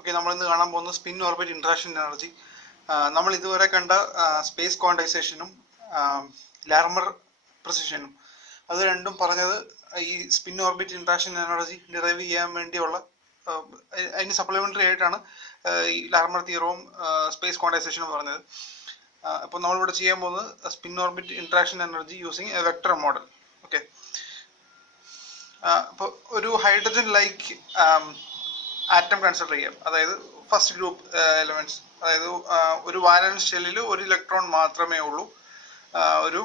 Okay, നമ്മൾ ഇന്ന് കാണാൻ പോകുന്നത് സ്പിൻ ഓർബിറ്റ് ഇൻട്രാക്ഷൻ എനർജി. നമ്മൾ ഇതുവരെ കണ്ട സ്പേസ് ക്വാണ്ടൈസേഷനും ലാർമർ പ്രിസിഷനും അത് രണ്ടും പറഞ്ഞത് ഈ spin orbit interaction energy derive ചെയ്യാൻ വേണ്ടിയുള്ള അതിന് സപ്ലിമെന്ററി ആയിട്ടാണ് ഈ ലാർമർ തിയറവും സ്പേസ് ക്വാണ്ടൈസേഷനും പറഞ്ഞത്. അപ്പോൾ നമ്മളിവിടെ ചെയ്യാൻ പോകുന്നത് spin orbit interaction energy using A vector model. Okay, അപ്പോൾ ഒരു ഹൈഡ്രജൻ ലൈക്ക് ആറ്റം കൺസിഡർ ചെയ്യാം. അതായത് ഫസ്റ്റ് ഗ്രൂപ്പ് എലമെന്റ്സ്, അതായത് ഒരു വാലൻസ് ഷെല്ലിൽ ഒരു ഇലക്ട്രോൺ മാത്രമേ ഉള്ളൂ. ഒരു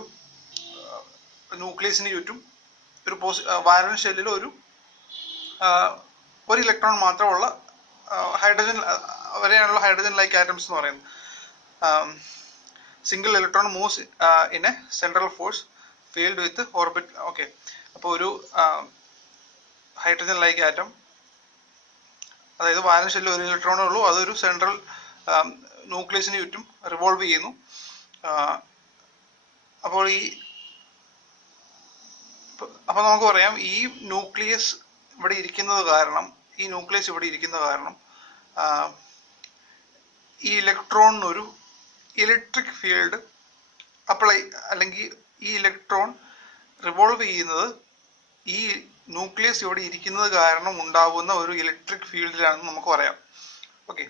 ന്യൂക്ലിയസിന് ചുറ്റും ഒരു വാലൻസ് ഷെല്ലിൽ ഒരു ഇലക്ട്രോൺ മാത്രമുള്ള ഹൈഡ്രജൻ വരെയാണുള്ള ഹൈഡ്രജൻ ലൈക്ക് ആറ്റംസ് എന്ന് പറയുന്നത്. Single electron moves in A central force field with orbit. Okay, അപ്പോൾ ഒരു ഹൈഡ്രജൻ ലൈക്ക് ആറ്റം, അതായത് വാലൻസ് ഷെല്ലിൽ ഒരു ഇലക്ട്രോണേ ഉള്ളൂ, അതൊരു സെൻട്രൽ ന്യൂക്ലിയസിന് ചുറ്റും റിവോൾവ് ചെയ്യുന്നു. അപ്പോൾ നമുക്ക് പറയാം ഈ ന്യൂക്ലിയസ് ഇവിടെ ഇരിക്കുന്നത് കാരണം ഈ ഇലക്ട്രോണിനൊരു ഇലക്ട്രിക് ഫീൽഡ് അപ്ലൈ, അല്ലെങ്കിൽ ഈ ഇലക്ട്രോൺ റിവോൾവ് ചെയ്യുന്നത് ഈ ന്യൂക്ലിയസ് ഇവിടെ ഇരിക്കുന്നത് കാരണം ഉണ്ടാകുന്ന ഒരു ഇലക്ട്രിക് ഫീൽഡിലാണെന്ന് നമുക്ക് പറയാം. ഓക്കെ,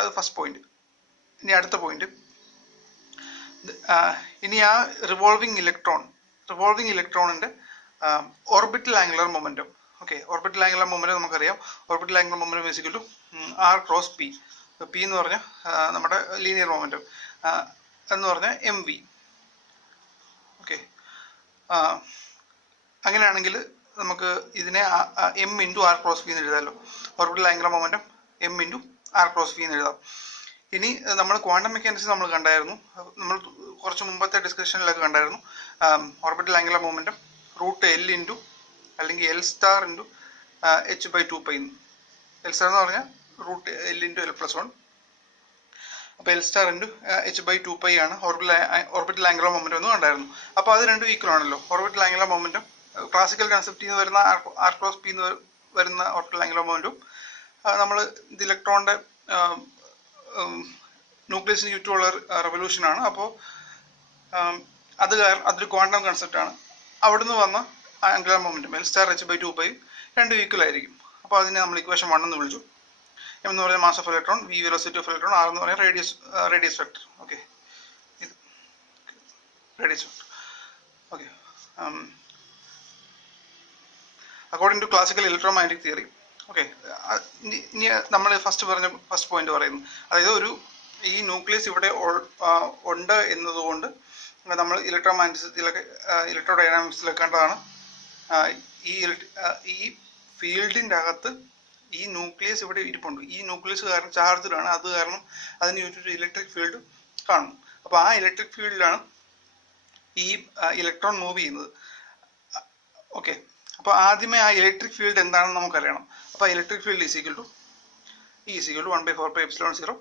അത് ഫസ്റ്റ് പോയിന്റ്. ഇനി അടുത്ത പോയിന്റ്, ഇനി ആ റിവോൾവിംഗ് ഇലക്ട്രോണിന്റെ orbital angular momentum. Okay, orbital angular momentum നമുക്കറിയാം. Orbital angular momentum equal to R cross P. P എന്ന് പറഞ്ഞാൽ നമ്മുടെ ലീനിയർ മൊമെന്റം എന്ന് പറഞ്ഞാൽ എം വി. ഓക്കെ, അങ്ങനെയാണെങ്കിൽ നമുക്ക് ഇതിനെ M into R cross V എന്ന് എഴുതാമല്ലോ. Orbital angular momentum M into R cross V എന്ന് എഴുതാം. ഇനി നമ്മൾ ക്വാണ്ടം മെക്കാനിക്സ് നമ്മൾ കണ്ടായിരുന്നു, നമ്മൾ കുറച്ച് മുമ്പത്തെ ഡിസ്കഷനിലൊക്കെ കണ്ടായിരുന്നു. Orbital angular momentum root L into അല്ലെങ്കിൽ L star into H by 2π. L star എന്ന് പറഞ്ഞാൽ root L into L plus 1. അപ്പോൾ L star into H by 2π ആണ് ഓർബിറ്റൽ ആംഗുലർ മൊമെന്റം എന്ന് കണ്ടായിരുന്നു. അപ്പോൾ അത് രണ്ടും ഈക്വൽ ആണല്ലോ. ഓർബിറ്റൽ ആംഗുലർ മൊമെന്റം ക്ലാസിക്കൽ കൺസെപ്റ്റിൽ നിന്ന് വരുന്ന ആർ ക്രോസ് പി എന്ന് വരുന്ന ഓർബിറ്റൽ ആംഗുലർ മൊമെന്റും നമ്മൾ ഇത് ഇലക്ട്രോണിന്റെ ന്യൂക്ലിയസിന് ചുറ്റുമുള്ള റെവല്യൂഷനാണ്. അപ്പോൾ അതൊരു ക്വാണ്ടം കൺസെപ്റ്റ് ആണ്. അവിടുന്ന് വന്ന angular momentum L star H by 2π രണ്ടും ഈക്വൽ ആയിരിക്കും. അപ്പോൾ അതിനെ നമ്മൾ ഇക്വേഷൻ 1 എന്ന് വിളിച്ചു. എം എന്ന് പറയുന്നത് mass of electron, V velocity of electron, R എന്ന് പറയുന്നത് റേഡിയസ് വെക്ടർ. ഓക്കെ, ഇത് radius vector. Okay, according to classical electromagnetic theory. Okay, ഇനി നമ്മൾ ഫസ്റ്റ് പോയിന്റ് പറയുന്നു, അതായത് ഈ ന്യൂക്ലിയസ് ഇവിടെ ഉണ്ട് എന്നതുകൊണ്ട് നമ്മൾ ഇലക്ട്രോഡൈനാമിക്സിലൊക്കെ കണ്ടതാണ്. ഈ ഫീൽഡിൻ്റെ അകത്ത് ഈ ന്യൂക്ലിയസ് ഇവിടെ ഇരിപ്പുണ്ട്. ഈ ന്യൂക്ലിയസ് കാരണം ചാർജിലാണ്, അത് കാരണം അതിന് ചുറ്റും ഇലക്ട്രിക് ഫീൽഡ് കാണുന്നു. അപ്പോൾ ആ ഇലക്ട്രിക് ഫീൽഡിലാണ് ഈ ഇലക്ട്രോൺ മൂവ് ചെയ്യുന്നത്. ഓക്കെ, അപ്പോൾ ആദ്യമേ ആ ഇലക്ട്രിക് ഫീൽഡ് എന്താണെന്ന് നമുക്കറിയണം. അപ്പോൾ electric field is equal to 1/4πε0.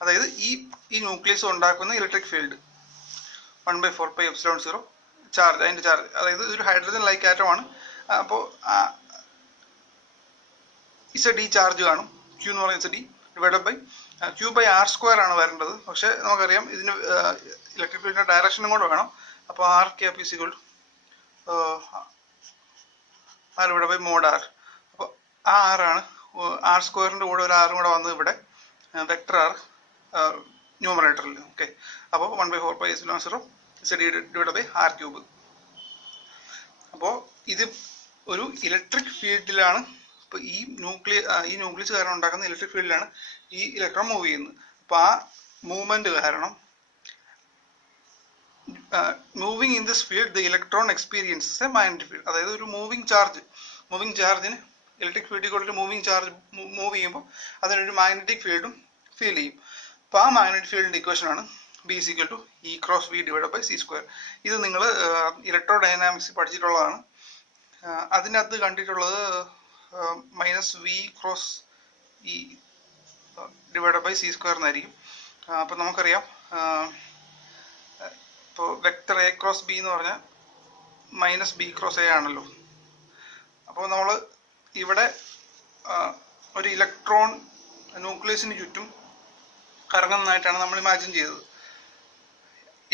അതായത് ഈ ന്യൂക്ലിയസ് ഉണ്ടാക്കുന്ന ഇലക്ട്രിക് ഫീൽഡ് 1/4πε0 ചാർജ്, അതിൻ്റെ ചാർജ്, അതായത് ഇതൊരു ഹൈഡ്രജൻ ലൈക്ക് ആറ്റമാണ്. അപ്പോൾ ഇസഡ് ഡി ചാർജ് കാണും. ക്യൂ എന്ന് പറയുന്നത് Z D divided by Q/r² ആണ് വരേണ്ടത്. പക്ഷെ നമുക്കറിയാം ഇതിന് ഇലക്ട്രിക് ഫീൽഡിന്റെ ഡയറക്ഷനും കൂടെ വേണം. അപ്പോൾ r cap is equal r divided by mod r. അപ്പോൾ ആ r ആണ്, r² കൂടെ ഒരു r കൂടെ വന്ന് ഇവിടെ വെക്ടർ r ന്യൂമറേറ്ററിൽ. ഓക്കെ, അപ്പോൾ 1/4πε0 Z D divided by r³. അപ്പോൾ ഇത് ഒരു ഇലക്ട്രിക് ഫീൽഡിലാണ്. അപ്പോൾ ഈ ന്യൂക്ലിയസ് കാരണം ഉണ്ടാക്കുന്ന ഇലക്ട്രിക് ഫീൽഡിലാണ് ഈ ഇലക്ട്രോൺ മൂവ് ചെയ്യുന്നത്. അപ്പോൾ ആ മൂവ്മെന്റ് കാരണം moving in this field the electron experiences A magnetic field. അതായത് ഒരു മൂവിങ് ചാർജിന് ഇലക്ട്രിക് ഫീൽഡിൽ കൂടെ മൂവിങ് ചാർജ് മൂവ് ചെയ്യുമ്പോൾ അതിനൊരു മാഗ്നറ്റിക് ഫീൽഡും ഫീൽ ചെയ്യും. അപ്പോൾ ആ മാഗ്നറ്റിക് ഫീൽഡിന്റെ ഇക്വേഷൻ ആണ് B = E × V divided by C². ഇത് നിങ്ങൾ ഇലക്ട്രോ ഡൈനാമിക്സ് പഠിച്ചിട്ടുള്ളതാണ്. അതിനകത്ത് കണ്ടിട്ടുള്ളത് -V × E divided by C² എന്നായിരിക്കും. അപ്പോൾ നമുക്കറിയാം, ഇപ്പോൾ വെക്ടർ A × B എന്ന് പറഞ്ഞാൽ -B × A ആണല്ലോ. അപ്പോൾ നമ്മൾ ഇവിടെ ഒരു ഇലക്ട്രോൺ ന്യൂക്ലിയസിന് ചുറ്റും കറങ്ങുന്നതായിട്ടാണ് നമ്മൾ ഇമാജിൻ ചെയ്തത്.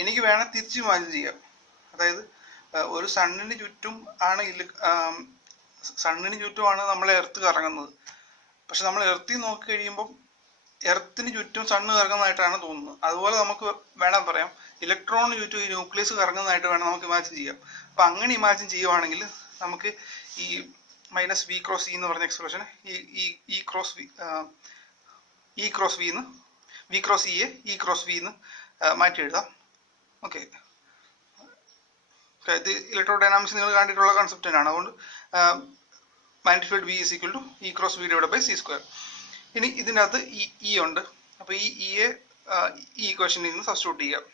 എനിക്ക് വേണം തിരിച്ച് ഇമാജിൻ ചെയ്യാം. അതായത് ഒരു സണ്ണിന് ചുറ്റും ആണ് നമ്മളെ എർത്ത് കറങ്ങുന്നത്. പക്ഷെ നമ്മൾ എർത്തിൽ നോക്കി കഴിയുമ്പോൾ എർത്തിന് ചുറ്റും സണ്ണ് കറങ്ങുന്നതായിട്ടാണ് തോന്നുന്നത്. അതുപോലെ നമുക്ക് വേണം പറയാം ഇലക്ട്രോണിന് ചുറ്റും ഈ ന്യൂക്ലിയസ് കറങ്ങുന്നതായിട്ട് വേണം നമുക്ക് ഇമാജിൻ ചെയ്യാം. അപ്പം അങ്ങനെ ഇമാജിൻ ചെയ്യുവാണെങ്കിൽ നമുക്ക് ഈ മൈനസ് വി ക്രോസ് ഇ എന്ന് പറഞ്ഞ എക്സ്പ്രഷൻ ഇ ക്രോസ് ഇയെ ഇ ക്രോസ് വി എന്ന് മാറ്റി എഴുതാം. ഓക്കെ, ഇത് ഇലക്ട്രോഡൈനാമിക്സ് നിങ്ങൾ കണ്ടിട്ടുള്ള കൺസെപ്റ്റ് തന്നെയാണ്. അതുകൊണ്ട് magnetic field V is equal to E cross V divide by C square. ഇനി ഇതിനകത്ത് ഇ ഉണ്ട്. അപ്പോൾ ഈ ഇയെ ഈ ഇക്വേഷനിൽ നിന്ന് സബ്സ്റ്റിറ്റ്യൂട്ട് ചെയ്യാം.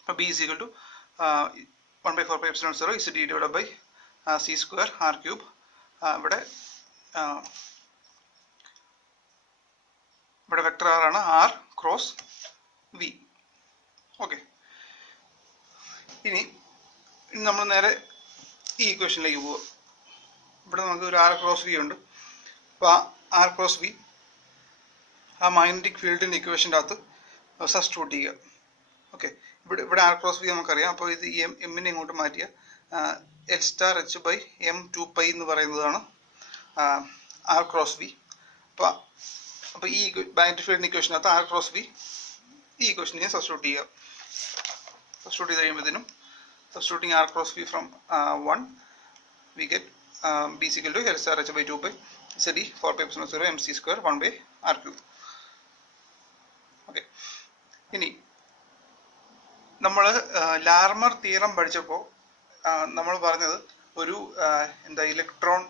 അപ്പോൾ B is equal to 1/4πε0 Z E divide by C square R cube. ഇവിടെ വെക്ടർ ആർ ആണ്, ആർ ക്രോസ് വി. ഓക്കെ, ഇനി നമ്മൾ നേരെ ഈ ഇക്വേഷനിലേക്ക് പോവുക. ഇവിടെ നമുക്ക് ഒരു ആർ ക്രോസ് വി ഉണ്ട്. അപ്പോൾ ആ ആർ ക്രോസ് വി ആ മാഗ്നറ്റിക് ഫീൽഡിൻ്റെ ഇക്വേഷൻ്റെ അകത്ത് സബ്സ്റ്റിറ്റ്യൂട്ട് ചെയ്യുക. ഓക്കെ, ഇവിടെ ആർ ക്രോസ് വി നമുക്കറിയാം. അപ്പോൾ ഇത് എമ്മിനെ ഇങ്ങോട്ട് മാറ്റിയ L star H by M 2π എന്ന് പറയുന്നതാണ് ആർ ക്രോസ് വി. അപ്പോൾ ഈ മാഗ്നറ്റിക് ഫീൽഡിൻ്റെ ഇക്വേഷനകത്ത് ആർ ക്രോസ് വി ഈ ഇക്വേഷനെ സബ്സ്റ്റിറ്റ്യൂട്ട് ചെയ്യുക. സബ്സ്റ്റിറ്റ്യൂട്ട് ചെയ്ത് കഴിയുമ്പോഴത്തേനും substituting r cross v from 1 we get b is equal to L star h by 2 pi z e 4π0 mc square 1 by r cube. Okay, ഇനി നമ്മൾ ലാർമർ തിയറം പഠിച്ചപ്പോൾ നമ്മൾ പറഞ്ഞത് ഒരു ഇലക്ട്രോൺ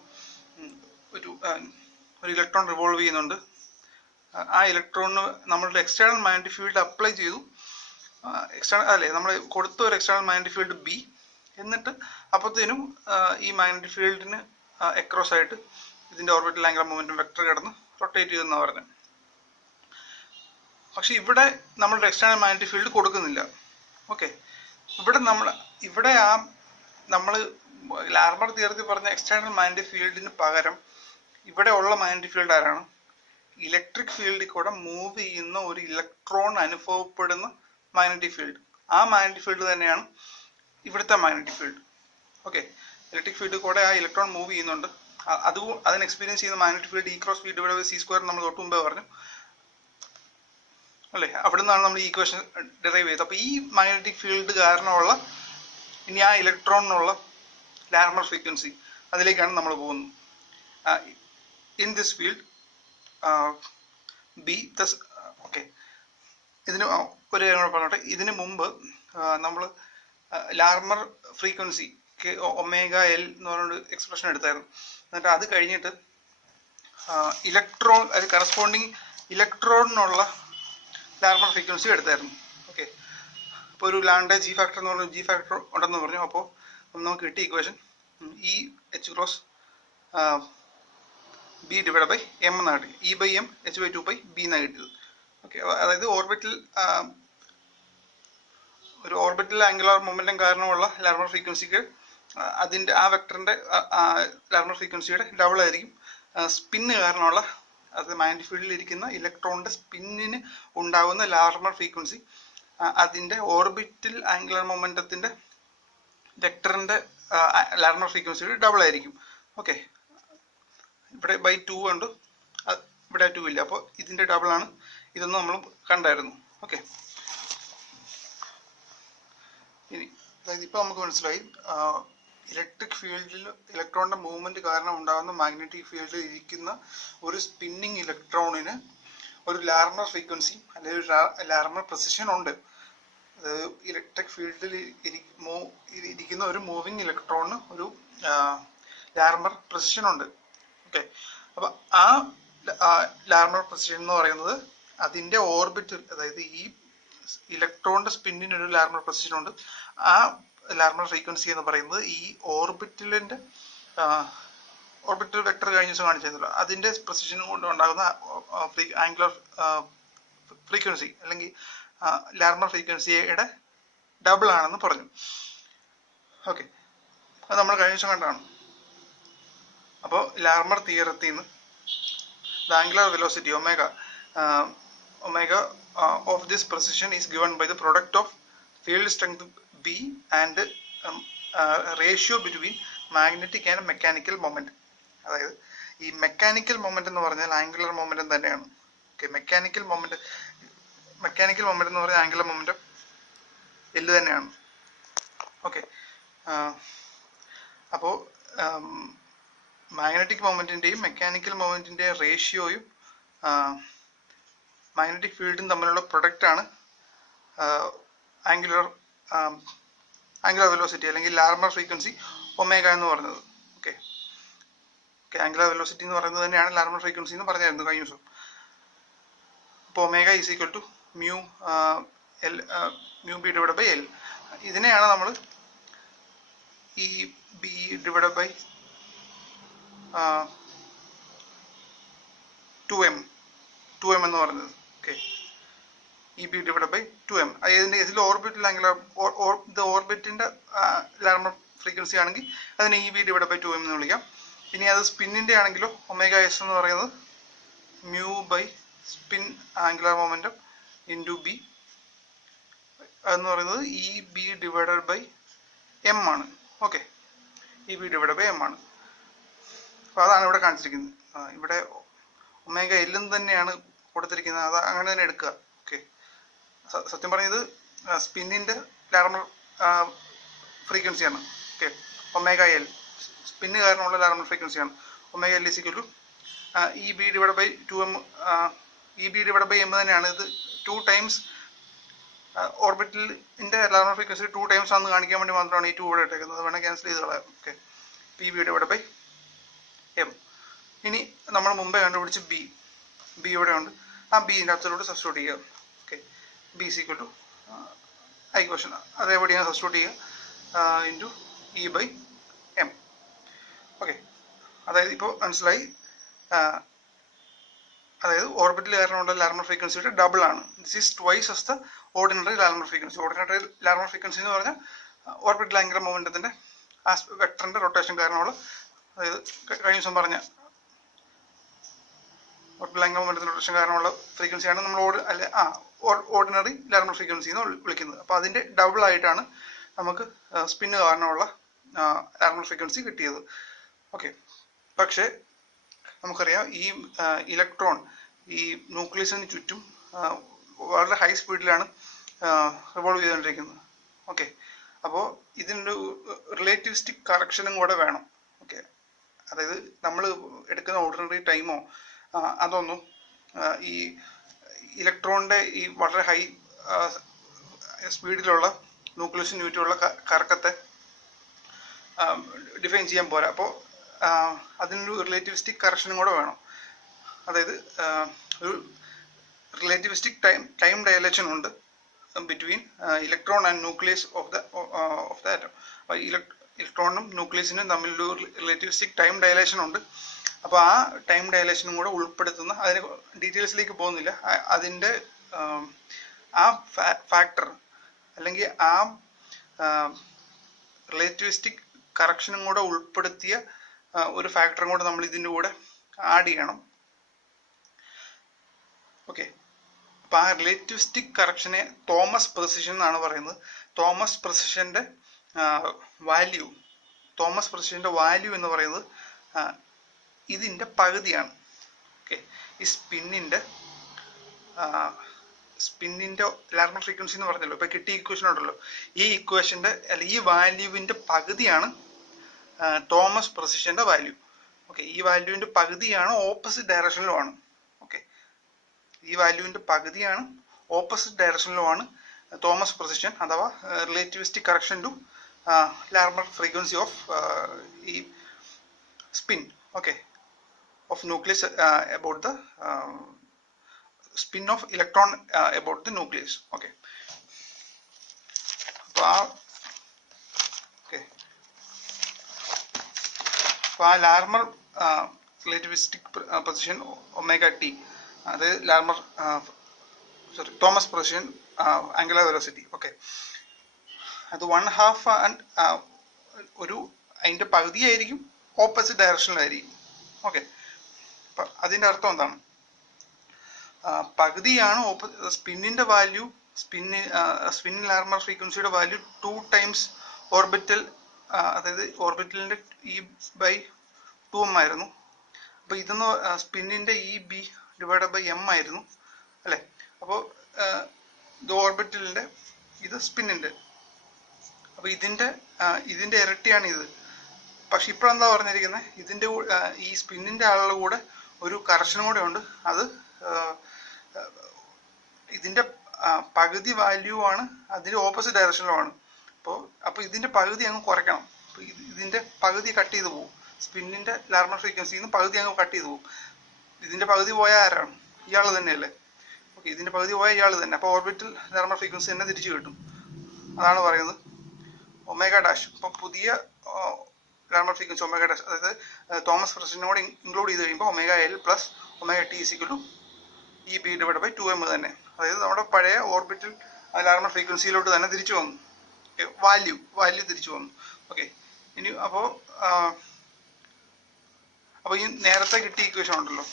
റിവോൾവ് ചെയ്യുന്നുണ്ട്. ആ ഇലക്ട്രോണിന് നമ്മളുടെ എക്സ്റ്റേണൽ മാഗ്നറ്റിക് ഫീൽഡ് അപ്ലൈ ചെയ്തു. നമ്മൾ കൊടുത്ത ഒരു എക്സ്റ്റേണൽ മാഗ്നറ്റിക് ഫീൽഡ് ബി, എന്നിട്ട് അപ്പോഴത്തേനും ഈ മാഗ്നറ്റിക് ഫീൽഡിന് അക്രോസ് ആയിട്ട് ഇതിന്റെ ഓർബിറ്റൽ ആംഗുലർ മൊമെന്റം വെക്ടർ കിടന്ന് റൊട്ടേറ്റ് ചെയ്യുമെന്നാണ് പറഞ്ഞത്. പക്ഷെ ഇവിടെ നമ്മളുടെ എക്സ്റ്റേണൽ മാഗ്നറ്റിക് ഫീൽഡ് കൊടുക്കുന്നില്ല. ഓക്കെ, ഇവിടെ നമ്മൾ ലാർമർ തിയറത്തിൽ പറഞ്ഞ എക്സ്റ്റേണൽ മാഗ്നറ്റിക് ഫീൽഡിന് പകരം ഇവിടെ ഉള്ള മാഗ്നറ്റിക് ഫീൽഡ് ആരാണ്? ഇലക്ട്രിക് ഫീൽഡിൽ കൂടെ മൂവ് ചെയ്യുന്ന ഒരു ഇലക്ട്രോൺ അനുഭവപ്പെടുന്ന മാഗ്നറ്റിക് ഫീൽഡ്. ആ മാഗ്നറ്റിക് ഫീൽഡ് തന്നെയാണ് ഇവിടുത്തെ magnetic field. Okay, electric field കൂടെ ആ ഇലക്ട്രോൺ മൂവ് ചെയ്യുന്നുണ്ട്. അതിന് എക്സ്പീരിയൻസ് ചെയ്യുന്ന magnetic field E cross V divide by C square നമ്മൾ തൊട്ട് മുമ്പേ പറഞ്ഞു അല്ലേ? അവിടെ നിന്നാണ് നമ്മൾ ഈ ഇക്വേഷൻ ഡിറൈവ് ചെയ്തത്. അപ്പോൾ ഈ മാഗ്നറ്റിക് ഫീൽഡ് കാരണമുള്ള ഇനി ആ ഇലക്ട്രോണിനുള്ള ലാർമർ ഫ്രീക്വൻസി അതിലേക്കാണ് നമ്മൾ പോകുന്നത്. In this field B thus. Okay, ഇതിന് ഒരു കാര്യം കൂടെ പറഞ്ഞോട്ടെ. ഇതിന് മുമ്പ് നമ്മൾ ലാർമർ ഫ്രീക്വൻസി ഒമേഗ എൽ എന്ന് പറഞ്ഞൊരു എക്സ്പ്രഷൻ എടുത്തായിരുന്നു. എന്നിട്ട് അത് കഴിഞ്ഞിട്ട് ഇലക്ട്രോൺ കറസ്പോണ്ടിങ് ഇലക്ട്രോണിനുള്ള ലാർമർ ഫ്രീക്വൻസി എടുത്തായിരുന്നു. ഓക്കെ, അപ്പോൾ ഒരു ലാംഡ ജി ഫാക്ടർ എന്ന് പറഞ്ഞ ജി ഫാക്ടർ ഉണ്ടെന്ന് പറഞ്ഞു. അപ്പോൾ നമുക്ക് കിട്ടിയ equation E H cross B divide by M എന്നാണ് കിട്ടി. E by M H by 2π B എന്നാണ് കിട്ടിയത്. ഓക്കെ, അതായത് ഒരു ഓർബിറ്റൽ ആംഗുലർ മൊമെന്റം കാരണമുള്ള ലാർമർ ഫ്രീക്വൻസിക്ക് അതിൻ്റെ ആ വെക്ടറിന്റെ ലാർമർ ഫ്രീക്വൻസിയുടെ ഡബിൾ ആയിരിക്കും സ്പിന്ന് കാരണമുള്ള, അത് മാഗ്നറ്റിക് ഫീൽഡിൽ ഇരിക്കുന്ന ഇലക്ട്രോണിന്റെ സ്പിന്നിന് ഉണ്ടാകുന്ന ലാർമർ ഫ്രീക്വൻസി അതിൻ്റെ ഓർബിറ്റൽ ആംഗുലർ മൊമെന്റത്തിന്റെ വെക്ടറിന്റെ ലാർമർ ഫ്രീക്വൻസിയുടെ ഡബിൾ ആയിരിക്കും. ഓക്കെ, ഇവിടെ ബൈ 2 ഉണ്ട്, ഇവിടെ 2 ഇല്ല. അപ്പോൾ ഇതിന്റെ ഡബിൾ ആണ് ഇതൊന്നും നമ്മൾ കണ്ടായിരുന്നു. ഓക്കെ, ഇനി അതായത് ഇപ്പോൾ നമുക്ക് മനസ്സിലായി ഇലക്ട്രിക് ഫീൽഡിൽ ഇലക്ട്രോണിന്റെ മൂവ്മെന്റ് കാരണം ഉണ്ടാകുന്ന മാഗ്നറ്റിക് ഫീൽഡിൽ ഇരിക്കുന്ന ഒരു സ്പിന്നിങ് ഇലക്ട്രോണിന് ഒരു ലാർമർ ഫ്രീക്വൻസി അല്ലെങ്കിൽ ഒരു ലാർമർ പൊസിഷൻ ഉണ്ട്. അതായത് ഇലക്ട്രിക് ഫീൽഡിൽ ഇരിക്കുന്ന ഒരു മൂവിങ് ഇലക്ട്രോണിന് ഒരു ലാർമർ പൊസിഷൻ ഉണ്ട്. ഓക്കെ, അപ്പൊ ആ ലാർമർ പൊസിഷൻ എന്ന് പറയുന്നത് അതിന്റെ ഓർബിറ്റിൽ, അതായത് ഈ ഇലക്ട്രോണിന്റെ സ്പിന്നിന് ഒരു ലാർമർ പൊസിഷൻ ഉണ്ട്. ആ ലാർമർ ഫ്രീക്വൻസി എന്ന് പറയുന്നത് ഈ ഓർബിറ്റൽ വെക്ടർ കഴിഞ്ഞ ദിവസം കാണിച്ചിരുന്നല്ലോ, അതിന്റെ പൊസിഷൻ കൊണ്ട് ഉണ്ടാകുന്ന ആംഗുലർ ഫ്രീക്വൻസി അല്ലെങ്കിൽ ലാർമർ ഫ്രീക്വൻസിയുടെ ഡബിൾ ആണെന്ന് പറഞ്ഞു. ഓക്കെ, അത് നമ്മൾ കഴിഞ്ഞ ദിവസം കണ്ടാണ്. അപ്പോൾ ലാർമർ തിയറത്തിൽ നിന്ന് the angular velocity omega of this precision is given by the product of field strength B and ratio between magnetic and mechanical moment. അതായത് ഈ മെക്കാനിക്കൽ മൊമെന്റ് എന്ന് പറഞ്ഞാൽ ആംഗുലർ മൊമെന്റം തന്നെയാണ്. ഓക്കെ, മെക്കാനിക്കൽ മൊമെന്റ് എന്ന് പറഞ്ഞാൽ angular momentum എല്ല് തന്നെയാണ്. Okay, അപ്പോൾ മാഗ്നറ്റിക് മൊമെന്റിന്റെയും മെക്കാനിക്കൽ മൊമെന്റിന്റെയും റേഷ്യോയും മാഗ്നറ്റിക് ഫീൽഡും തമ്മിലുള്ള പ്രൊഡക്റ്റാണ് ആംഗുലർ വെലോസിറ്റി അല്ലെങ്കിൽ ലാർമർ ഫ്രീക്വൻസി ഒമേഗ എന്ന് പറയുന്നത്. ഓക്കെ, ആംഗുലർ വെലോസിറ്റി എന്ന് പറയുന്നത് തന്നെയാണ് ലാർമർ ഫ്രീക്വൻസി എന്ന് പറഞ്ഞായിരുന്നു കഴിഞ്ഞ ദിവസം. അപ്പോൾ omega is equal to mu B divide by L. ഇതിനെയാണ് നമ്മൾ E B divide by 2m എന്ന് പറയുന്നത്. Okay, E B divide by 2m. ഇതിൽ ഓർബിറ്റൽ ആംഗുലർ ഓർബിറ്റിന്റെ ലാർമർ ഫ്രീക്വൻസി ആണെങ്കിൽ അതിനെ E B divide by 2m എന്ന് വിളിക്കാം. ഇനി അത് സ്പിന്നിന്റെ ആണെങ്കിലോ ഒമേഗ എസ് എന്ന് പറയുന്നത് mu by spin angular momentum into B എന്ന് പറയുന്നത് E B divided by M ആണ്. Okay, E B divide by M ആണ്. അപ്പോൾ അതാണ് ഇവിടെ കാണിച്ചിരിക്കുന്നത്. ഇവിടെ ഒമേഗ എല്ലും തന്നെയാണ് കൊടുത്തിരിക്കുന്നത്, അത് അങ്ങനെ തന്നെ എടുക്കുക. ഓക്കെ, സത്യം പറഞ്ഞത് സ്പിന്നിന്റെ ലാർമർ ഫ്രീക്വൻസിയാണ്. ഓക്കെ, ഒമേഗ എൽ സ്പിന്ന് കാരണമുള്ള ലാർമർ ഫ്രീക്വൻസിയാണ്. Omega L is equal to E B divide by 2m. E B divide by M തന്നെയാണ്. ഇത് 2 ടൈംസ് ഓർബിറ്റലിന്റെ ലാർമർ ഫ്രീക്വൻസി 2 ടൈംസ് ആണെന്ന് കാണിക്കാൻ വേണ്ടി മാത്രമാണ് ഈ 2 ഇവിടെ ഇട്ടേക്കുന്നത്. വേണമെങ്കിൽ ക്യാൻസൽ ചെയ്ത് കളയാം. Okay, P B divide by M. ഇനി നമ്മൾ മുമ്പേ കണ്ടുപിടിച്ച് ബി ഇവിടെ ഉണ്ട്. ആ ബിന്റെ അകത്തോട്ട് സബ്സ്റ്റിറ്റ്യൂട്ട് ചെയ്യുക. Okay, B is equal to ആ ഇക്വേഷൻ അതേപടിയാണ് സബ്സ്റ്റിറ്റ്യൂട്ട് ചെയ്യുക into E by M. Okay, അതായത് ഇപ്പോൾ മനസ്സിലായി. അതായത് ഓർബിറ്റൽ കാരണമുള്ള ലാർമർ ഫ്രീക്വൻസിയുടെ ഡബിൾ ആണ്. This is twice of the ordinary Larmor frequency. Ordinary Larmor frequency എന്ന് പറഞ്ഞാൽ ഓർബിറ്റൽ ആംഗുലർ മൊമെന്റത്തിന്റെ വെക്ടറിന്റെ റൊട്ടേഷൻ കാരണമുള്ള, അതായത് കഴിഞ്ഞ ദിവസം പറഞ്ഞ ഓർബിറ്റൽ ആംഗുലർ മൊമെന്റത്തിന്റെ റൊട്ടേഷൻ കാരണമുള്ള ഫ്രീക്വൻസിയാണ് നമ്മൾ ഓർഡിനറി ലാർമർ ഫ്രീക്വൻസി എന്ന് വിളിക്കുന്നത്. അപ്പോൾ അതിന്റെ ഡബിൾ ആയിട്ടാണ് നമുക്ക് സ്പിന്ന് കാരണമുള്ള ലാർമർ ഫ്രീക്വൻസി കിട്ടിയത്. ഓക്കെ, പക്ഷേ നമുക്കറിയാം ഈ ഇലക്ട്രോൺ ഈ ന്യൂക്ലിയസിന് ചുറ്റും വളരെ ഹൈ സ്പീഡിലാണ് റിവോൾവ് ചെയ്തുകൊണ്ടിരിക്കുന്നത്. ഓക്കെ, അപ്പോൾ ഇതിൻ്റെ റിലേറ്റിവിസ്റ്റിക് കറക്ഷനും കൂടെ വേണം. ഓക്കെ, അതായത് നമ്മൾ എടുക്കുന്ന ഓർഡിനറി ടൈമോ അതൊന്നും ഈ ഇലക്ട്രോണിൻ്റെ ഈ വളരെ ഹൈ സ്പീഡിലുള്ള ന്യൂക്ലിയസിന് ചുറ്റുമുള്ള കറക്കത്തെ ഡിഫൈൻ ചെയ്യാൻ പോരാ. അപ്പോൾ അതിനൊരു റിലേറ്റിവിസ്റ്റിക് കറക്ഷനും കൂടെ വേണം. അതായത് ഒരു റിലേറ്റിവിസ്റ്റിക് ടൈം ഡയലേഷൻ ഉണ്ട് between electron and nucleus of the atom. അപ്പോൾ ഇലക്ട്രോണും ന്യൂക്ലിയസിനും തമ്മിലൊരു റിലേറ്റിവിസ്റ്റിക് ടൈം ഡയലേഷൻ ഉണ്ട്. അപ്പോൾ ആ ടൈം ഡയലേഷനും കൂടെ ഉൾപ്പെടുത്തുന്ന, അതിന് ഡീറ്റെയിൽസിലേക്ക് പോകുന്നില്ല, അതിൻ്റെ ആ ഫാക്ടർ അല്ലെങ്കിൽ ആ റിലേറ്റിവിസ്റ്റിക് കറക്ഷനും കൂടെ ഉൾപ്പെടുത്തിയ ഒരു ഫാക്ടറും കൂടെ നമ്മൾ ഇതിൻ്റെ കൂടെ ആഡ് ചെയ്യണം. ഓക്കെ, അപ്പോൾ ആ റിലേറ്റിവിസ്റ്റിക് കറക്ഷനെ തോമസ് പ്രിസിഷൻ എന്നാണ് പറയുന്നത്. തോമസ് പ്രിസിഷൻ്റെ വാല്യൂ എന്ന് പറയുന്നത് ഇതിൻ്റെ പകുതിയാണ്. ഓക്കെ, ഈ സ്പിന്നിൻ്റെ ലാർമർ ഫ്രീക്വൻസി എന്ന് പറഞ്ഞല്ലോ, ഇപ്പോൾ കിട്ടിയ ഇക്വേഷൻ ഉണ്ടല്ലോ, ഈ ഇക്വേഷൻ്റെ അല്ല ഈ വാല്യൂവിൻ്റെ പകുതിയാണ് തോമസ് പ്രിസിഷൻ്റെ വാല്യൂ. ഓക്കെ, ഈ വാല്യൂവിൻ്റെ പകുതിയാണ് ഓപ്പോസിറ്റ് ഡയറക്ഷനിലുമാണ്. ഓക്കെ, ഈ വാല്യൂവിൻ്റെ പകുതിയാണ് ഓപ്പോസിറ്റ് ഡയറക്ഷനിലുമാണ് തോമസ് പ്രിസിഷൻ അഥവാ relativistic correction to Larmor frequency of ഈ spin. Okay, of nucleus about the spin of electron about the nucleus. Okay, അപ്പോൾ Larmor relativistic position omega T, അത് Larmor Thomas position angular velocity. Okay, അത് 1/2 and ഒരു അതിൻ്റെ പകുതിയായിരിക്കും opposite ഡയറക്ഷനിലായിരിക്കും. Okay, അതിൻ്റെ അർത്ഥം എന്താണ്? പകുതിയാണ് സ്പിന്നിൻ്റെ വാല്യൂ, സ്പിൻ ലാർമർ ഫ്രീക്വൻസിയുടെ വാല്യൂ 2 times ഓർബിറ്റൽ, അതായത് ഓർബിറ്റലിൻ്റെ E/2m ആയിരുന്നു. അപ്പോൾ ഇതെന്ന് സ്പിന്നിൻ്റെ EB/m ആയിരുന്നു അല്ലേ? അപ്പോൾ ഇത് ഓർബിറ്റലിൻ്റെ, ഇത് സ്പിന്നിൻ്റെ. അപ്പോൾ ഇതിൻ്റെ ഇരട്ടിയാണ് ഇത്. പക്ഷെ ഇപ്പോഴെന്താ പറഞ്ഞിരിക്കുന്നത്? ഇതിൻ്റെ ഈ സ്പിന്നിൻ്റെ ആളുടെ കൂടെ ഒരു കറക്ഷനും കൂടെ ഉണ്ട്. അത് ഇതിൻ്റെ പകുതി വാല്യൂ ആണ്, അതിൻ്റെ ഓപ്പോസിറ്റ് ഡയറക്ഷനിലുമാണ്. അപ്പോൾ ഇതിൻ്റെ പകുതി അങ്ങ് കുറയ്ക്കണം. അപ്പോൾ ഇതിൻ്റെ പകുതി കട്ട് ചെയ്ത് പോകും. സ്പിന്നിൻ്റെ ലാർമർ ഫ്രീക്വൻസിയിൽ നിന്ന് പകുതി അങ്ങ് കട്ട് ചെയ്ത് പോകും. ഇതിൻ്റെ പകുതി പോയാൽ ആരാണ്? ഇയാൾ തന്നെയല്ലേ? ഓക്കെ, ഇതിൻ്റെ പകുതി പോയാൽ ഇയാൾ തന്നെ. അപ്പോൾ ഓർബിറ്റൽ ലാർമർ ഫ്രീക്വൻസി തന്നെ തിരിച്ചു കിട്ടും. അതാണ് പറയുന്നത് ഒമേഗ ഡാഷ്. അപ്പോൾ പുതിയ ലാർമർ ഫ്രീക്വൻസി ഒമേഗ ഡാഷ്, അതായത് തോമസ് പ്രസിനോട് ഇൻക്ലൂഡ് ചെയ്ത് കഴിയുമ്പോൾ omega L plus omega T = EB/2m തന്നെ. അതായത് നമ്മുടെ പഴയ ഓർബിറ്റൽ ലാർമർ ഫ്രീക്വൻസിയിലോട്ട് തന്നെ തിരിച്ചു വന്നു. വാല്യൂ തിരിച്ചു വന്നു. ഓക്കെ, ഇനി അപ്പോൾ ഈ നേരത്തെ കിട്ടിയ ഇക്വേഷൻ ഉണ്ടല്ലോ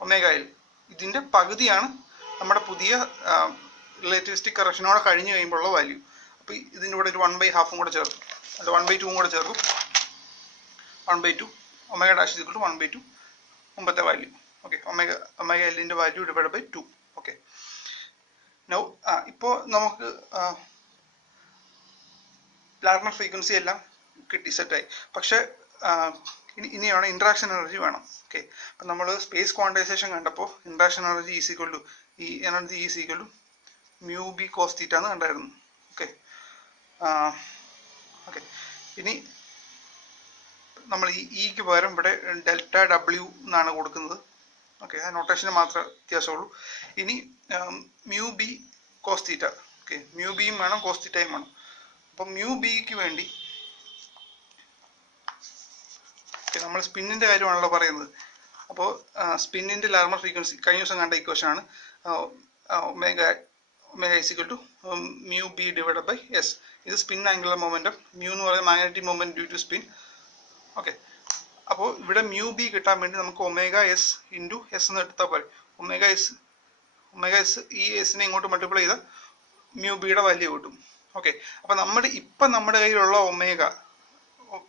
ഒമേഗ എൽ, ഇതിൻ്റെ പകുതിയാണ് നമ്മുടെ പുതിയ റിലേറ്റിവിസ്റ്റിക് കറക്ഷനോടെ കഴിഞ്ഞ് കഴിയുമ്പോഴുള്ള വാല്യൂ. അപ്പോൾ ഇതിൻ്റെ കൂടെ ഒരു 1/2 കൂടെ ചേർക്കും, അല്ല 1/2 കൂടെ ചേർക്കും. 1/2 ഒമേഗ ഡാഷ് = 1/2 മുമ്പത്തെ വാല്യൂ. ഓക്കെ, ഒമേഗ എല്ലിൻ്റെ വാല്യൂ /2. ഓക്കെ, നൗ ഇപ്പോൾ നമുക്ക് ലാർമർ ഫ്രീക്വൻസി എല്ലാം കിട്ടി, സെറ്റായി. പക്ഷെ ഇനിയാണ് ഇൻട്രാക്ഷൻ എനർജി വേണം. ഓക്കെ, അപ്പം നമ്മൾ സ്പേസ് ക്വാണ്ടൈസേഷൻ കണ്ടപ്പോൾ ഇൻട്രാക്ഷൻ എനർജി = μB cos θ എന്ന് കണ്ടായിരുന്നു. ഓക്കെ, ഇനി നമ്മൾ ഈ ഇക്ക് പകരം ഇവിടെ ΔW എന്നാണ് കൊടുക്കുന്നത്. ഓക്കെ, ആ നൊട്ടേഷന് മാത്രമേ വ്യത്യാസമുള്ളൂ. ഇനി μB cos θ. ഓക്കെ, μBയും വേണം cos θയും വേണം. അപ്പം μBക്ക് വേണ്ടി നമ്മൾ സ്പിന്നിൻ്റെ കാര്യമാണല്ലോ പറയുന്നത്. അപ്പോൾ സ്പിന്നിൻ്റെ ലാർമർ ഫ്രീക്വൻസി കഴിഞ്ഞ ദിവസം കണ്ട ഇക്വേഷൻ ആണ് ഒമേഗ = μB/s. ഇത് സ്പിൻ ആംഗുലർ മൊമെൻറ്റം. എന്ന് പറയുന്നത് magnetic moment due to spin. Okay, അപ്പോൾ ഇവിടെ μB കിട്ടാൻ വേണ്ടി നമുക്ക് ωs × s എന്ന് എടുത്താൽ പോരെ. ωs ഈ എസിനെ ഇങ്ങോട്ട് മൾട്ടിപ്ലൈ ചെയ്താൽ μBയുടെ വാല്യൂ കിട്ടും. ഓക്കെ, അപ്പോൾ നമ്മുടെ കയ്യിലുള്ള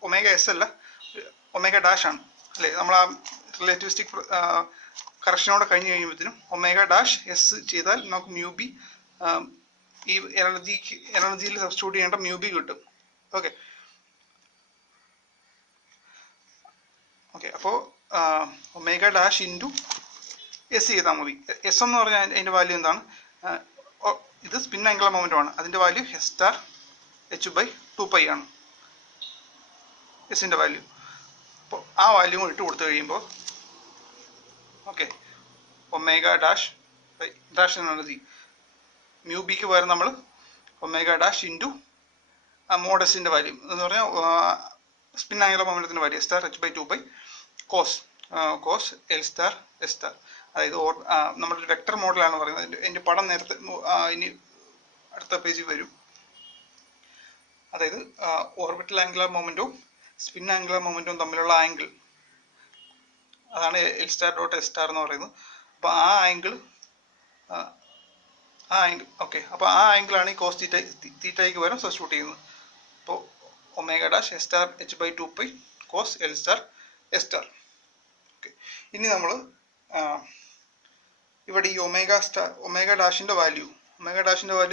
ഒമേഗ എസ് അല്ല, ഒമേഗ ഡാഷ് ആണ് അല്ലേ? നമ്മൾ ആ റിലേറ്റിവിസ്റ്റിക് കറക്ഷനോടെ കഴിഞ്ഞ് കഴിയുമ്പോഴത്തേനും ഒമേഗ ഡാഷ് എസ് ചെയ്താൽ നമുക്ക് μB ഈ എനർജിയിൽ സബ്സ്റ്റിറ്റ്യൂട്ട് ചെയ്യേണ്ട μB കിട്ടും. ഓക്കെ, അപ്പോൾ ഒമേഗ ഡാഷ് × s ചെയ്താൽ മതി. എസ് എന്ന് പറഞ്ഞാൽ അതിൻ്റെ വാല്യൂ എന്താണ്? ഇത് സ്പിൻ ആംഗുലർ മൊമെൻറ്റം ആണ്. അതിൻ്റെ വാല്യൂ s*h/2π ആണ്, എസിൻ്റെ വാല്യൂ. അപ്പോൾ ആ വാല്യൂ കൂടി ഇട്ട് കൊടുത്തു കഴിയുമ്പോൾ ഓക്കെ, ഒമേഗ ഡാഷ് എനർജി μBക്ക് പകരം നമ്മൾ ഒമേഗ ഡാഷ് × മോഡസിൻ്റെ വാല്യൂ എന്ന് പറഞ്ഞാൽ സ്പിൻ ആംഗുലർ മൊമെൻറ്റത്തിൻ്റെ വാല്യൂ s*h/2π cos L*s*. അതായത് നമ്മളൊരു വെക്ടർ മോഡലാണ് പറയുന്നത്. എൻ്റെ പടം നേരത്തെ ഇനി അടുത്ത പേജിൽ വരും. അതായത് ഓർബിറ്റൽ ആംഗുലർ മൊമെൻറ്റവും സ്പിൻ ആംഗുലർ മൊമെൻറ്റവും തമ്മിലുള്ള ആംഗിൾ, അതാണ് L*.S* എന്ന് പറയുന്നത്. അപ്പോൾ ആ ആംഗിൾ ഓക്കെ, അപ്പോൾ ആ ആംഗിളാണ് ഈ cos θയ്ക്ക് പകരം സബ്സ്റ്റിറ്റ്യൂട്ട് ചെയ്യുന്നത്. അപ്പോൾ omega dash s*h/2π cos L*s*. Okay, ഇനി നമ്മൾ ഇവിടെ ഈ ഒമേഗ ഡാഷിൻ്റെ വാല്യൂ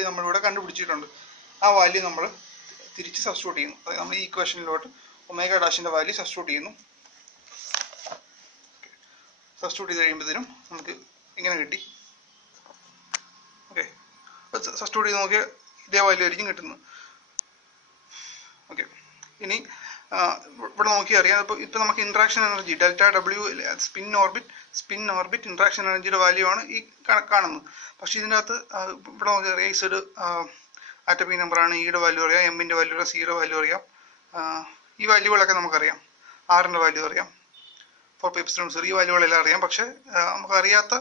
നമ്മളിവിടെ കണ്ടുപിടിച്ചിട്ടുണ്ട്. ആ വാല്യൂ നമ്മൾ തിരിച്ച് സബ്സ്റ്റിറ്റ്യൂട്ട് ചെയ്യുന്നു. അതായത് നമ്മൾ ഈ ഇക്വേഷനിലോട്ട് ഒമേഗ ഡാഷിൻ്റെ വാല്യൂ സബ്സ്റ്റിറ്റ്യൂട്ട് ചെയ്യുന്നു. സബ്സ്റ്റിറ്റ്യൂട്ട് ചെയ്ത് കഴിയുമ്പോഴത്തേനും നമുക്ക് ഇങ്ങനെ കിട്ടി. ഓക്കെ, സബ്സ്റ്റിറ്റ്യൂട്ട് ചെയ്ത് നോക്കിയാൽ ഇതേ വാല്യൂ ആയിരിക്കും കിട്ടുന്നത്. ഓക്കെ, ഇനി ഇവിടെ നോക്കി അറിയാം. ഇപ്പോൾ നമുക്ക് interaction energy ΔW spin orbit interaction എനർജിയുടെ വാല്യൂ ആണ് ഈ കാണുന്നത്. പക്ഷെ ഇതിൻ്റെ അകത്ത് ഇവിടെ നോക്കി അറിയാം, Z ആറ്റമിക് നമ്പറാണ്, ഇയുടെ വാല്യൂ അറിയാം, എമ്മിൻ്റെ വാല്യൂ അറിയാം, സിയുടെ വാല്യൂ അറിയാം. ഈ വാല്യൂകളൊക്കെ നമുക്കറിയാം. ആറിൻ്റെ വാല്യൂ അറിയാം, 4πε0 ഈ വാല്യൂകളെല്ലാം അറിയാം. പക്ഷെ നമുക്കറിയാത്ത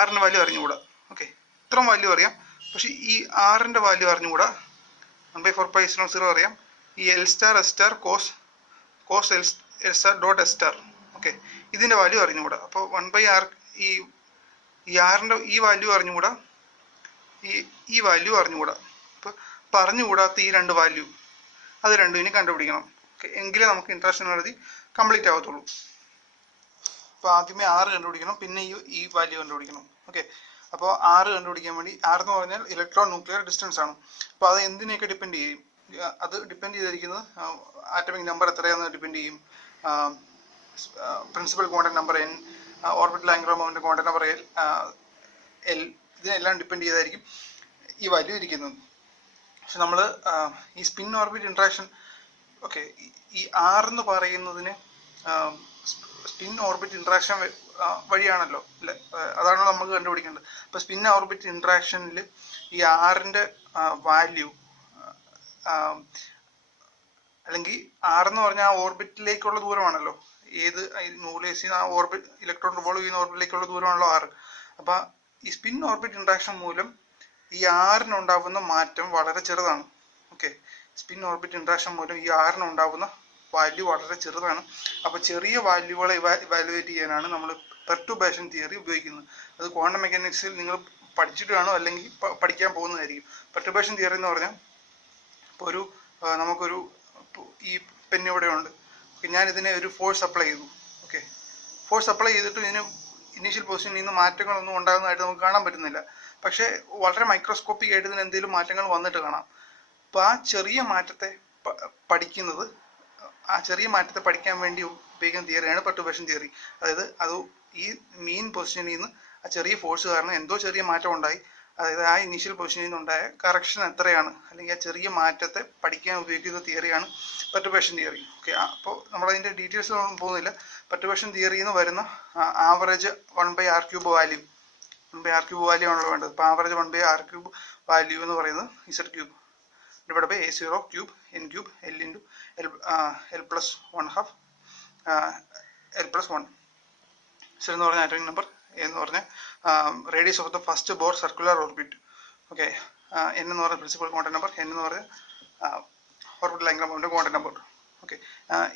ആറിൻ്റെ വാല്യൂ അറിഞ്ഞുകൂടാ. ഓക്കെ, ഇത്രയും വാല്യൂ അറിയാം. പക്ഷെ ഈ ആറിൻ്റെ വാല്യൂ അറിഞ്ഞുകൂടാ. 1/4πε0 അറിയാം. ഈ L*S* cos L*.S*. ഓക്കെ, ഇതിൻ്റെ വാല്യൂ അറിഞ്ഞുകൂടാ. അപ്പോൾ 1/r ഈ ആറിൻ്റെ ഈ വാല്യൂ അറിഞ്ഞുകൂടാ, ഈ വാല്യൂ അറിഞ്ഞുകൂടാ. അപ്പോൾ പറഞ്ഞുകൂടാത്ത ഈ രണ്ട് വാല്യൂ അത് രണ്ടും ഇനി കണ്ടുപിടിക്കണം. ഓക്കെ, എങ്കിലേ നമുക്ക് ഇൻട്രാക്ഷൻ എനർജി കംപ്ലീറ്റ് ആവത്തുള്ളൂ. അപ്പോൾ ആദ്യമേ 6 കണ്ടുപിടിക്കണം, പിന്നെ ഈ വാല്യൂ കണ്ടുപിടിക്കണം. ഓക്കെ, അപ്പോൾ 6 കണ്ടുപിടിക്കാൻ വേണ്ടി 6 എന്ന് പറഞ്ഞാൽ ഇലക്ട്രോൺ ന്യൂക്ലിയർ ഡിസ്റ്റൻസ് ആണ്. അപ്പോൾ അത് എന്തിനെയൊക്കെ ഡിപ്പെൻഡ് ചെയ്യും? അത് ഡിപ്പെൻഡ് ചെയ്തിരിക്കുന്നത് ആറ്റമിക് നമ്പർ എത്രയാണെന്ന് ഡിപ്പെൻഡ് ചെയ്യും, principal quantum number n, orbital angular momentum quantum number l, ഇതിനെല്ലാം ഡിപ്പെൻഡ് ചെയ്തായിരിക്കും ഈ വാല്യൂ ഇരിക്കുന്നത്. പക്ഷെ നമ്മൾ ഈ സ്പിൻ ഓർബിറ്റ് ഇൻട്രാക്ഷൻ, ഓക്കെ, ഈ 6 എന്ന് പറയുന്നതിന് സ്പിൻ ഓർബിറ്റ് ഇൻട്രാക്ഷൻ വഴിയാണല്ലോ അല്ലേ, അതാണല്ലോ നമുക്ക് കണ്ടുപിടിക്കേണ്ടത്. അപ്പോൾ സ്പിൻ ഓർബിറ്റ് ഇൻട്രാക്ഷനിൽ ഈ 6ൻ്റെ വാല്യൂ, അല്ലെങ്കിൽ 6 എന്ന് പറഞ്ഞാൽ ആ ഓർബിറ്റിലേക്കുള്ള ദൂരമാണല്ലോ, ഏത് ന്യൂക്ലിയസിൽ ആ ഓർബിറ്റ് ഇലക്ട്രോൺ റിവോൾവ് ചെയ്യുന്ന ഓർബിറ്റിലേക്കുള്ള ദൂരമാണല്ലോ 6. അപ്പോൾ ഈ സ്പിൻ ഓർബിറ്റ് ഇൻട്രാക്ഷൻ മൂലം ഈ 6-നുണ്ടാവുന്ന മാറ്റം വളരെ ചെറുതാണ്. ഓക്കെ, സ്പിൻ ഓർബിറ്റ് ഇൻട്രാക്ഷൻ മൂലം ഈ 6-നുണ്ടാവുന്ന വാല്യൂ വളരെ ചെറുതാണ്. അപ്പോൾ ചെറിയ വാല്യൂകളെ ഇവാലുവേറ്റ് ചെയ്യാനാണ് നമ്മൾ പെർട്ടുർബേഷൻ തിയറി ഉപയോഗിക്കുന്നത്. അത് ക്വാണ്ടം മെക്കാനിക്സിൽ നിങ്ങൾ പഠിച്ചിട്ട് കാണും, അല്ലെങ്കിൽ പഠിക്കാൻ പോകുന്നതായിരിക്കും. പെർട്ടുർബേഷൻ തിയറി എന്ന് പറഞ്ഞാൽ ഇപ്പോൾ നമുക്കൊരു ഈ പെൻ ഇവിടെ ഉണ്ട്. ഞാനിതിനെ ഒരു ഫോഴ്സ് അപ്ലൈ ചെയ്തു. ഓക്കെ, ഫോഴ്സ് അപ്ലൈ ചെയ്തിട്ട് ഇതിന് ഇനീഷ്യൽ പൊസിഷനിൽ നിന്ന് മാറ്റങ്ങളൊന്നും ഉണ്ടാകുന്നതായിട്ട് നമുക്ക് കാണാൻ പറ്റുന്നില്ല. പക്ഷേ വളരെ മൈക്രോസ്കോപ്പിക് ആയിട്ട് ഇതിന് എന്തെങ്കിലും മാറ്റങ്ങൾ വന്നിട്ട് കാണാം. അപ്പോൾ ആ ചെറിയ മാറ്റത്തെ പഠിക്കാൻ വേണ്ടി ഉപയോഗിക്കുന്ന തിയറിയാണ് പെർട്ടുർബേഷൻ തിയറി. അതായത് ഈ മെയിൻ പൊസിഷനിൽ നിന്ന് ആ ചെറിയ ഫോഴ്സ് കാരണം എന്തോ ചെറിയ മാറ്റം ഉണ്ടായി, അതായത് ആ ഇനീഷ്യൽ പൊസിഷനിൽ നിന്നുണ്ടായ കറക്ഷൻ എത്രയാണ്, അല്ലെങ്കിൽ ആ ചെറിയ മാറ്റത്തെ പഠിക്കാൻ ഉപയോഗിക്കുന്ന തിയറിയാണ് പെർട്ടുർബേഷൻ തിയറി. ഓക്കെ, അപ്പോൾ നമ്മളതിൻ്റെ ഡീറ്റെയിൽസിലൊന്നും പോകുന്നില്ല. പെർട്ടുർബേഷൻ തിയറിയിൽ നിന്ന് വരുന്ന average 1/r³ value, 1/r³ value ആണല്ലോ വേണ്ടത്. അപ്പോൾ ആവറേജ് 1/r³ വാല്യൂ എന്ന് പറയുന്നത് Z³ divide by A0 cube n³ L into L+1/2 L+1. Z എന്ന് പറഞ്ഞ ആറ്റോമിക് നമ്പർ, A എന്ന് പറഞ്ഞ radius of the first Bohr circular orbit. Okay, n എന്ന് പറഞ്ഞ പ്രിൻസിപ്പൽ ക്വാണ്ടം നമ്പർ, n എന്ന് പറഞ്ഞ orbital angular momentum quantum number. Okay,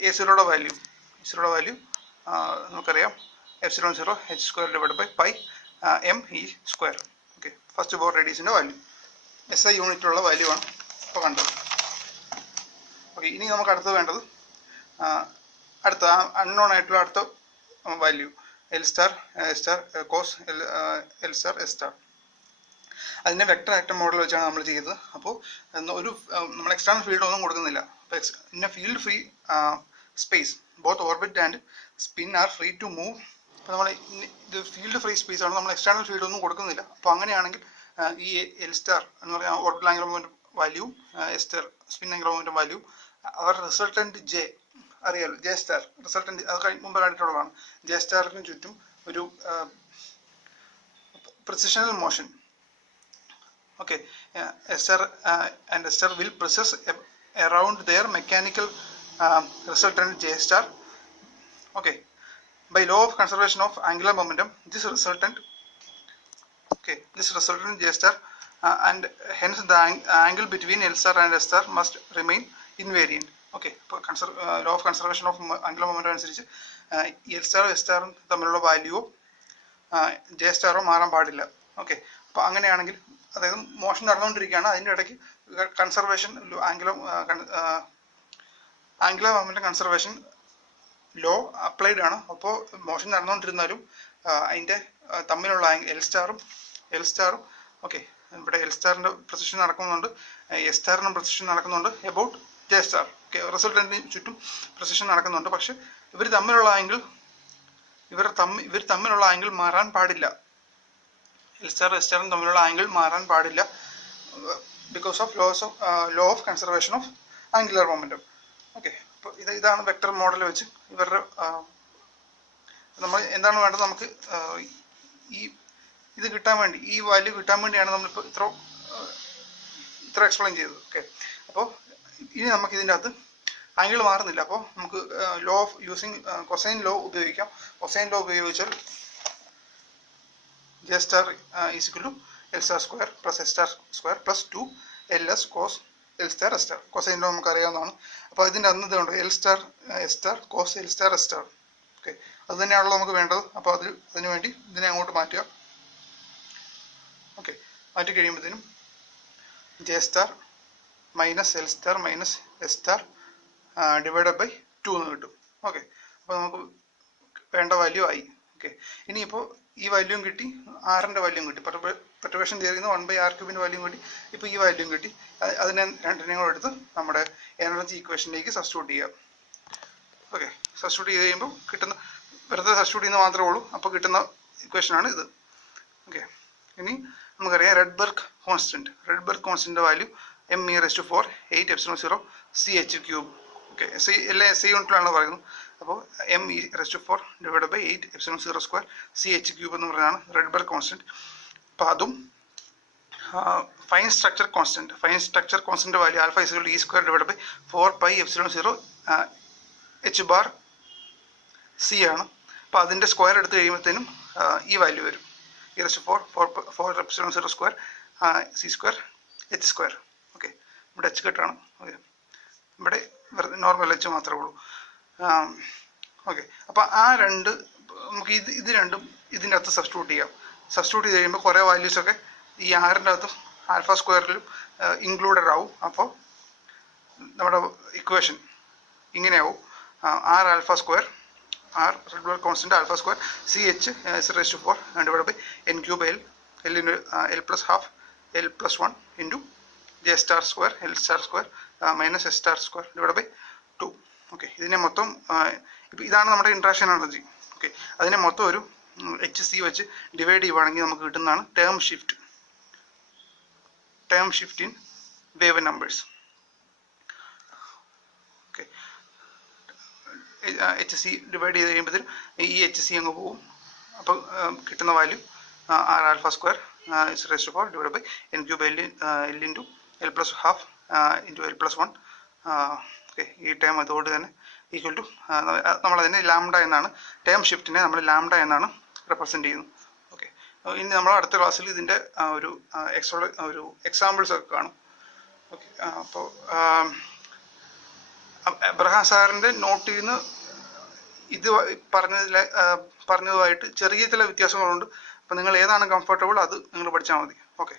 A0യുടെ value നമുക്കറിയാം ε0 h² divide by pi m(e²). Okay, first Bohr റേഡിയസിൻ്റെ value SI യൂണിറ്റിലുള്ള വാല്യൂ ആണ് ഇപ്പോൾ കണ്ടത്. ഓക്കെ, ഇനി നമുക്ക് അടുത്ത് വേണ്ടത് അടുത്ത അൺനോൺ ആയിട്ടുള്ള അടുത്ത value L star cos L star S star. അതിനെ വെക്ടർ ആറ്റം മോഡൽ വെച്ചാണ് നമ്മൾ ചെയ്തത്. അപ്പോൾ നമ്മൾ എക്സ്റ്റേണൽ ഫീൽഡ് ഒന്നും കൊടുക്കുന്നില്ല. അപ്പോൾ ഇന്ന field free space both orbit and spin are free to move. അപ്പോൾ നമ്മൾ ഇത് ഫീൽഡ് ഫ്രീ സ്പേസ് ആണ്, നമ്മൾ എക്സ്റ്റേണൽ ഫീൽഡ് ഒന്നും കൊടുക്കുന്നില്ല. അപ്പോൾ അങ്ങനെയാണെങ്കിൽ ഈ L star എന്ന് പറഞ്ഞാൽ orbital angular momentum value, S star spin angular momentum value, അവർ റിസൾട്ടന്റ് J അറിയാലോ, J star റിസൾട്ടന്റ് അത് മുമ്പ് കണ്ടിട്ടുള്ളതാണ്. J സ്റ്റാറിന് ചുറ്റും ഒരു precessional motion. Okay, S star and S star will precess around their mechanical resultant J star. Okay, by law of conservation of angular momentum, this resultant J star and hence the angle between L star and S star must remain invariant. Okay, ഇപ്പോൾ law of conservation of angular momentum അനുസരിച്ച് L സ്റ്റാറും S സ്റ്റാറും തമ്മിലുള്ള വാല്യൂവോ J സ്റ്റാറോ മാറാൻ പാടില്ല. Okay, അപ്പോൾ അങ്ങനെയാണെങ്കിൽ അതായത് മോഷൻ നടന്നുകൊണ്ടിരിക്കുകയാണ്, അതിൻ്റെ ഇടയ്ക്ക് conservation angular momentum conservation law applied ആണ്. അപ്പോൾ മോഷൻ നടന്നുകൊണ്ടിരുന്നാലും അതിൻ്റെ തമ്മിലുള്ള L സ്റ്റാറും ഓക്കെ, ഇവിടെ L സ്റ്റാറിൻ്റെ പ്രൊസിഷൻ നടക്കുന്നുണ്ട്, S സ്റ്റാറിനും പ്രൊസിഷൻ നടക്കുന്നുണ്ട്, എബൌട്ട് J സ്റ്റാർ. ഓക്കെ, റിസൾട്ടന്റിന് ചുറ്റും പ്രൊസിഷൻ നടക്കുന്നുണ്ട്. പക്ഷെ ഇവർ തമ്മിലുള്ള ആംഗിൾ മാറാൻ പാടില്ല. L സ്റ്റാർ S സ്റ്റാറും തമ്മിലുള്ള ആംഗിൾ മാറാൻ പാടില്ല, because of law of conservation of angular momentum. Okay, അപ്പോൾ ഇതാണ് വെക്ടർ മോഡൽ വെച്ച് ഇവരുടെ നമ്മൾ എന്താണ് വേണ്ടത്, നമുക്ക് ഇത് കിട്ടാൻ വേണ്ടി, ഈ വാല്യൂ കിട്ടാൻ വേണ്ടിയാണ് നമ്മളിപ്പോൾ ഇത്ര എക്സ്പ്ലെയിൻ ചെയ്തത്. ഓക്കെ, അപ്പോൾ ഇനി നമുക്ക് ഇതിൻ്റെ അകത്ത് ആംഗിൾ മാറുന്നില്ല. അപ്പോൾ നമുക്ക് law of using cosine law ഉപയോഗിക്കാം. കൊസൈൻ ലോ ഉപയോഗിച്ചാൽ J star is equal to L star square plus S star square plus 2 LS cos L star S star. Cosine law നമുക്ക് അറിയാവുന്നതാണ്. അപ്പോൾ ഇതിൻ്റെ അന്ന് ഇതുണ്ട് L star S star cos L star S star. Okay, അത് തന്നെയാണല്ലോ നമുക്ക് വേണ്ടത്. അപ്പോൾ അതിനു വേണ്ടി ഇതിനെ അങ്ങോട്ട് മാറ്റുക. ഓക്കെ, മാറ്റി കഴിയുമ്പോഴത്തേനും J star minus L star minus S star divided by 2 എന്ന് കിട്ടും. ഓക്കെ, അപ്പോൾ നമുക്ക് വേണ്ട വാല്യൂ ആയി. ഓക്കെ, ഇനിയിപ്പോൾ ഈ വാല്യൂം കിട്ടി, ആറിൻ്റെ വാല്യൂം കിട്ടി, പെർട്ടുർബേഷൻ തിയറിയിൽ നിന്ന് 1/r³ വാല്യൂം കിട്ടി. ഇപ്പോൾ ഈ വാല്യൂം കിട്ടി. അതിനെ രണ്ടിനെയും കൂടെ എടുത്ത് നമ്മുടെ എനർജി ഇക്വേഷനിലേക്ക് സബ്സ്റ്റിറ്റ്യൂട്ട് ചെയ്യുക. ഓക്കെ, സബ്സ്റ്റിറ്റ്യൂട്ട് ചെയ്ത് കഴിയുമ്പോൾ കിട്ടുന്ന, വെറുതെ സബ്സ്റ്റിറ്റ്യൂട്ട് ചെയ്യുന്നത് മാത്രമേ ഉള്ളൂ, അപ്പോൾ കിട്ടുന്ന ഇക്വേഷനാണ് ഇത്. ഓക്കെ, ഇനി നമുക്കറിയാം റെഡ്ബർഗ് constant value m⁴ 8ε0 CH³. Okay, എല്ലാ SI യൂണിറ്റിലാണ് പറയുന്നത്. അപ്പോൾ m⁴ ഡിവൈഡ് ബൈ 8ε0² CH³ എന്ന് പറഞ്ഞാണ് റെഡ്ബർഗ് കോൺസ്റ്റന്റ്. അപ്പോൾ അതും fine structure constant value α = E² divide by 4πε0 h⁻c ആണ്. അപ്പോൾ അതിൻ്റെ സ്ക്വയർ എടുത്ത് കഴിയുമ്പോഴത്തേനും ഈ വാല്യൂ വരും, E⁴ 4πε0² c² h². ഓക്കെ, ഇവിടെ h കെട്ടാണ്. ഓക്കെ, ഇവിടെ നോർമൽ h മാത്രമേ ഉള്ളൂ. ഓക്കെ, അപ്പോൾ ആ രണ്ട് നമുക്ക് ഇത് രണ്ടും ഇതിൻ്റെ അകത്ത് സബ്സ്റ്റിറ്റ്യൂട്ട് ചെയ്യാം. സബ്സ്റ്റിറ്റ്യൂട്ട് ചെയ്ത് കഴിയുമ്പോൾ കുറേ വാല്യൂസൊക്കെ ഈ ആറിൻ്റെ അകത്തും α² ഇൻക്ലൂഡഡ് ആവും. അപ്പോൾ നമ്മുടെ ഇക്വേഷൻ ഇങ്ങനെയാവും, r⁴ Rydberg constant α² CH⁴ divide by n³ L L+½ L+1 into J⁴² L⁴² minus S⁴² divide by 2. Okay, ഇതിനെ മൊത്തം ഇപ്പോൾ ഇതാണ് നമ്മുടെ ഇൻട്രാക്ഷൻ എനർജി. ഓക്കെ, അതിനെ മൊത്തം ഒരു HC വെച്ച് ഡിവൈഡ് ചെയ്യുവാണെങ്കിൽ നമുക്ക് കിട്ടുന്നതാണ് term shift in wave numbers. Okay, HC divide ചെയ്ത് കഴിയുമ്പോഴത്തേക്കും ഈ HC അങ്ങ് പോകും. അപ്പോൾ കിട്ടുന്ന value r⁴² is⁴ divide by n³ L into L+½ into L+1. Okay, ഈ ടേം അതോട് തന്നെ ഈക്വൽ ടു നമ്മളതിനെ ലാംഡ എന്നാണ്, ടേം ഷിഫ്റ്റിനെ നമ്മൾ ലാംഡ എന്നാണ് റെപ്രസെൻറ്റ് ചെയ്യുന്നത്. ഓക്കെ, ഇനി നമ്മൾ അടുത്ത ക്ലാസ്സിൽ ഇതിൻ്റെ ഒരു എക്സാമ്പിൾസ് ഒക്കെ കാണും. ഓക്കെ, അപ്പോൾ അബ്രഹാം സാറിൻ്റെ നോട്ടിൽ നിന്ന് ഇത് പറഞ്ഞതുമായിട്ട് ചെറിയ ചില വ്യത്യാസങ്ങളുണ്ട്. അപ്പോൾ നിങ്ങൾ ഏതാണ് കംഫർട്ടബിൾ അത് നിങ്ങൾ പഠിച്ചാൽ മതി. ഓക്കെ.